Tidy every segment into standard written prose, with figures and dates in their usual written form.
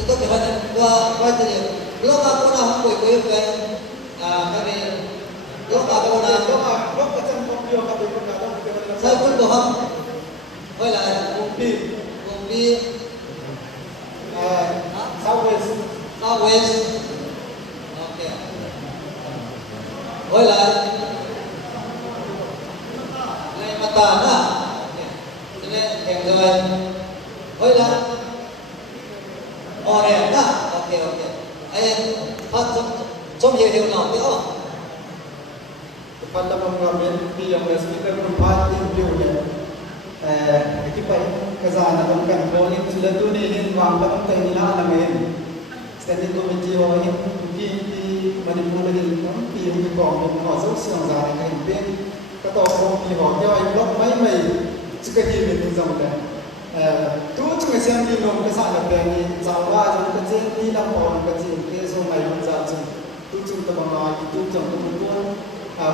Itu gimana? Dua tadi. Lo apa nak koi kan? Kami lo apa nak? Lo macam kompio kata pun ada. Saya pun bohong. Boleh lah. Kumpi. Southwest. Okay. Boleh lah. Lain mata nak. Ini yang jalan. Boleh lah. Orang nak. Okay. Ayat pas jom hiu nak dia. Pada mengambil yang speaker berempat interview ya. Kita kezana kan boleh sudah tu ni wang tak ni lah nama standing committee orang ini di Manipur niที่มีกองขอส่งเสียงสารให้เป็นก็ต้องคงมีหอกย่อยบล็อกไม่จะก็ที่เป็นจังเลยทุกเสียงที่ลงก็สารแบบนี้จังว่าจะก็เจนที่ลำพอนก็เจนเกสไม่มันจะจุทุกจุดตะวันออกทุกจังทุกตัว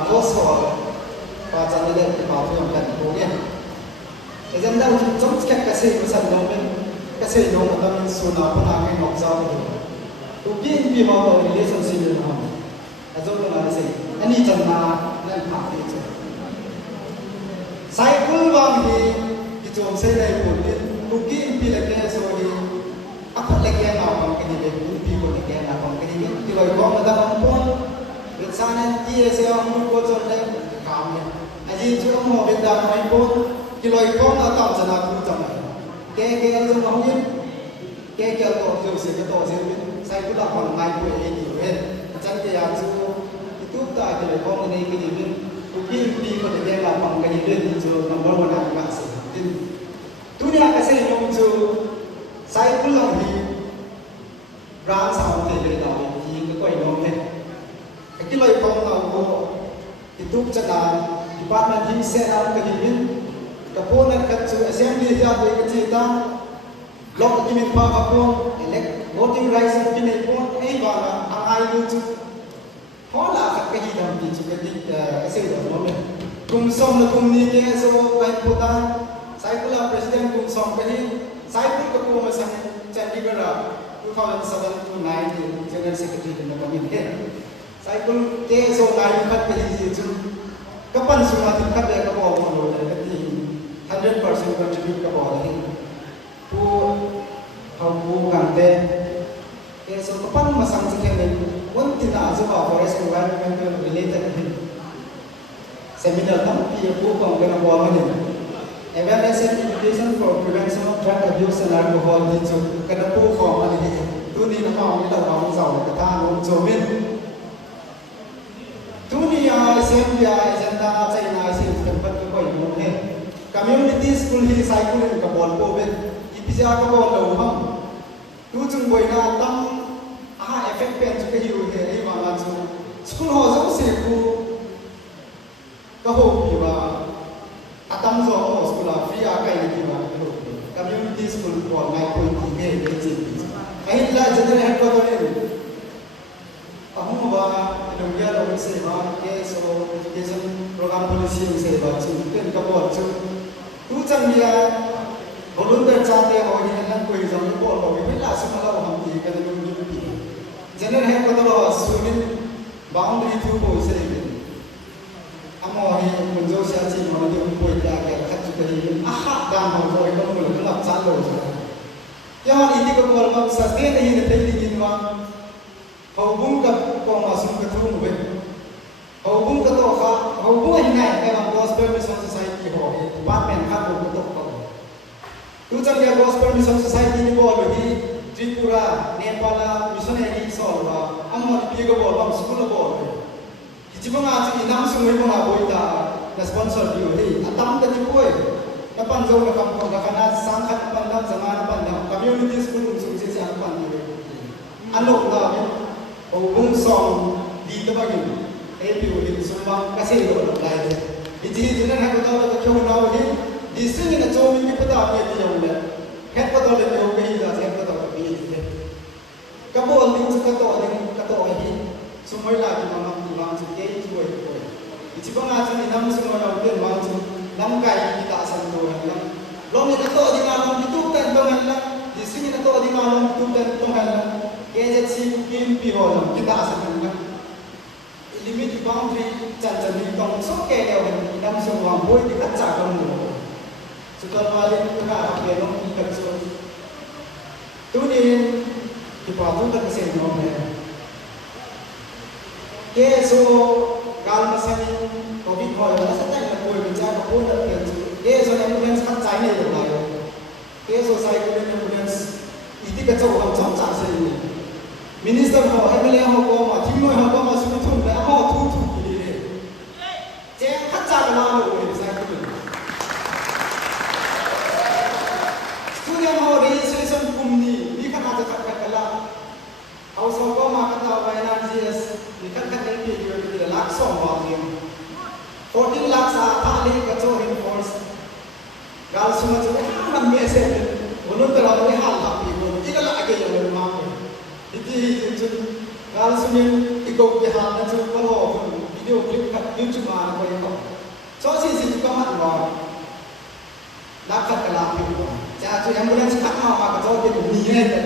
ก็สอนว่าจะได้มาเพื่อนกันพวกนี้แต่จังนั้นจงแค่เกษตรสันโดษเกษตรโดนต้องมีสุนัขพนักงานนอกจากทุกที่มีมาบอกเรื่องสิ่งสิ่งนั้นอาจารย์ก็มาสิอันนี้จันมาเล่นผ่านที่จะไซเคิลบางทีที่จงใช้ในผลทุกที่มีเล็กๆส่วนนี้อักเล็กๆมาบางทีเด็กผู้ที่คนเล็กๆมาบางทีที่เราบอกมาตั้งแต่ต้นเรื่องสารที่เสียงมันก็จะเล่นกามเนี่ยอันนี้ช่วงหัวเป็นดาวไม่พ้นที่เราบอกมาตั้งแต่นาทีจังเลยแกจะมาหุ้นแกจะต่อเสียก็ต่อเสียไซเคิลเราคนไม่คุยเองอยู่เห็นจันทร์อยากจะitu tak ada orang ini kejadian mungkin di kota dia lapang kejadian itu nomor mana kasih dunia kasih yang itu saya pulang di brand sama dia tahu di kau yang nomor kita lagi pun tahu itu jangan department himself kejadian keponan kecil assembly dia ada kecil blok kimin pa kapon elect voting rights kimin pun bala angai itu hola cái gì đâu thì chỉ cái sự đó thôi cùng xong là cùng đi cái số cái phụ ta sai cũng là president cùng xong cái gì sai cũng có cùng mà sang chân đi cái 2007 to 9 thì general secretary của nó mình hết sai cũng cái số này phát cái gì chứ các bạn số mà thì phát đây các bộ mà rồi cái gì 100% contribute các bộ đấy phụ càng tên cái số các bạn mà sang cái này one thing that is about forest environmental related seminar tapi book on gonna go on awareness and education for prevention of drug abuse and alcohol di chu kana book on ani tu ni na ma ni la wa zau ka ta no zo min tu ni ya assembly agenda chai na sin kan pat ko yo ne community school hi cycle ka bol ko ben ipija ka bol lo ham tu chung boi na tam effect pen chu ka hiu he ai wala chu school ho zo se ku ka ho pi wa atam zo ho school a free a kai ni wa community school ko ngai ko ti he ni chi ai la general head ko ne amu wa no ya lo se ma ke so education program policy se ba chu ken ka bo chu tu chang ya volunteer cha te ho ni lan ko i zo ko lo wi la su ma la ho ti ka ni general head ko to sumin boundary thu bo se ni amo hi kunjo sia chi ma ni ko ya ka khat chu ni aha da ma ko ko mo lo la cha lo ya ni ti ko ko ma sustain ni ne te ni wa ho bung ka ko ma sum ka thu mo be ho bung ka to ka ho bung ni nai ka gospel mission society ho department ka ko to ko tu chang ya gospel mission society ni bo lo hi Tripura, Nepal, missionary solva, amor piego bolom school bol. Kijibang ati inam sungay mga boyta na sponsor dio hey atam ka di boy. Na panjaw na kampong ka kana sangkat pandam zaman pandam community school sung si ang pandam. Ano na o bung song di tabagin. Epi uli sumbang kasi do lai. Iji dinan ha ko daw ka kyo na hi. Di singin na chomi ki pada pe di yong le. Ket pa do le yo ke da se pa do kabol din sa kato ay sumoy lagi mga imam sa kay chuoy ko iti ba nga sa inam sumoy na din mga nam kay kita sa tuwa lang long ni kato di nga long ditutan bangan lang di sini na to di nga long ditutan bangan THC Pukin Pihol kita asakan limit boundary janjani tong so ke ya dam so wa boy di kaca kam lo sukal wali ka ke no ki ka so tu ni di patu ka se no me ke so gal masani covid ho ya sa ta na boy ja ka ko na ke so ambulance ka chai ne lo la ke so sai ko ambulance iti ka so ham cham cha se ni minister ho MLA ho ko ma thimoi ho ko ma su thum da ho thu thu ki le je khat cha la lo ni sai ko student ho registration kum ni khana ja khat ka la au so ko ma ka ta wa na gs ni khat khat ni ki ki lakh song wa ni 14 lakh sa tha le ka cho in force gal su ma chu na me se wono ta la ni hal la pi ko ti ka la age yo ma ko iti jun gal sunin iko ki ha na chu ko ho video clip ka YouTube ma ko yo so si ka ma wa la khat ka la pi ko cha chu ambulance khat ma ma ka jo ke ni ne ta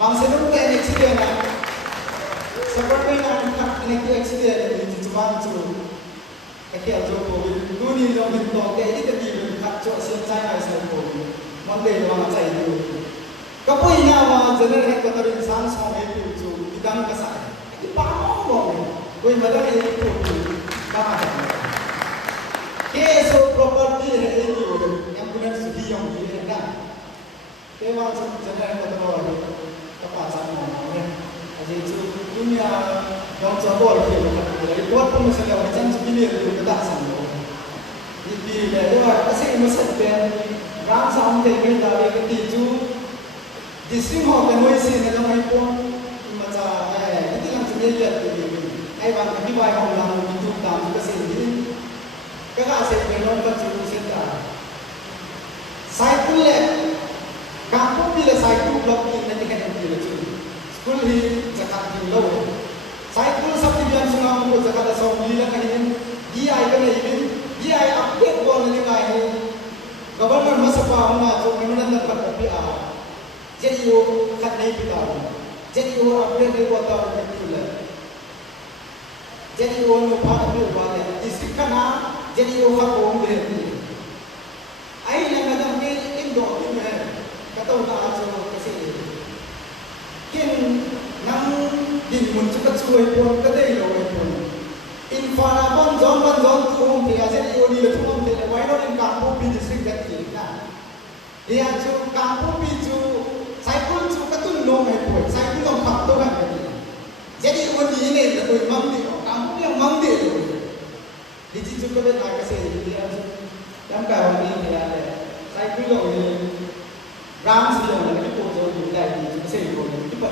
mang se no ke accident na support me na khat ne ke accident ni chu ma chu ka ke jo ko du ni lo min to ke ni ka ti khat cho sim chai na se ko mon de lo ma chai du ka poi na wa general ka tarin san so me pi chu idam ka sa ki pa mo koi ma da ni ko ka ma da ke so property hai ki ambulance hi yong ni na ke wa chu general ka tawa ni ka pa sa mo ne aje chu dunia dong so bol ki lo ka ni ko pa mo sa la chan chu ni ni ka da sa mo ni bi le wa ka se mo sa ben ram sa om de ke da le ki ti chu district ho ke noi si na lo mai pon ma cha ni lang chu ne ya ti ai ba ka ni bai ho la ni tu ta ka se ni ka ga se ke non ka chu se ta cycle le ka po pi le cycle block ni na ni ka ni le chu school hi zakat ni lo cycle sab ti bian sunga mo zakat da so ni la ka ni di ai ka nei bin di ai update bo ni ka ni government masapa ma chu ni na ta ka pi a jadi yo khat nei pi ta jadi yo update ni ko ta ni le jadi yo no pa ni ba le district kana jadi yo ha ko de ni ai na ka dam ke indo ni me ka ta ta chu ka se kin nang din mun chu ka chuai pon ka dei lo ai pon in fara ban zon tu hom te jadi yo ni le thu hom te le wai no in ka po pi district ka ti na dia chu ka po pi chu cycle chu ka tu no mai poi cycle no khap to kan ni jadi yo ni ne le koi mam ni ka po yang mam de lo di ji chu ka de na ka se dia chu dam ka wa ni ya le cycle lo ni ram si lo ni ko jo ni dai ni chu se ko ni pa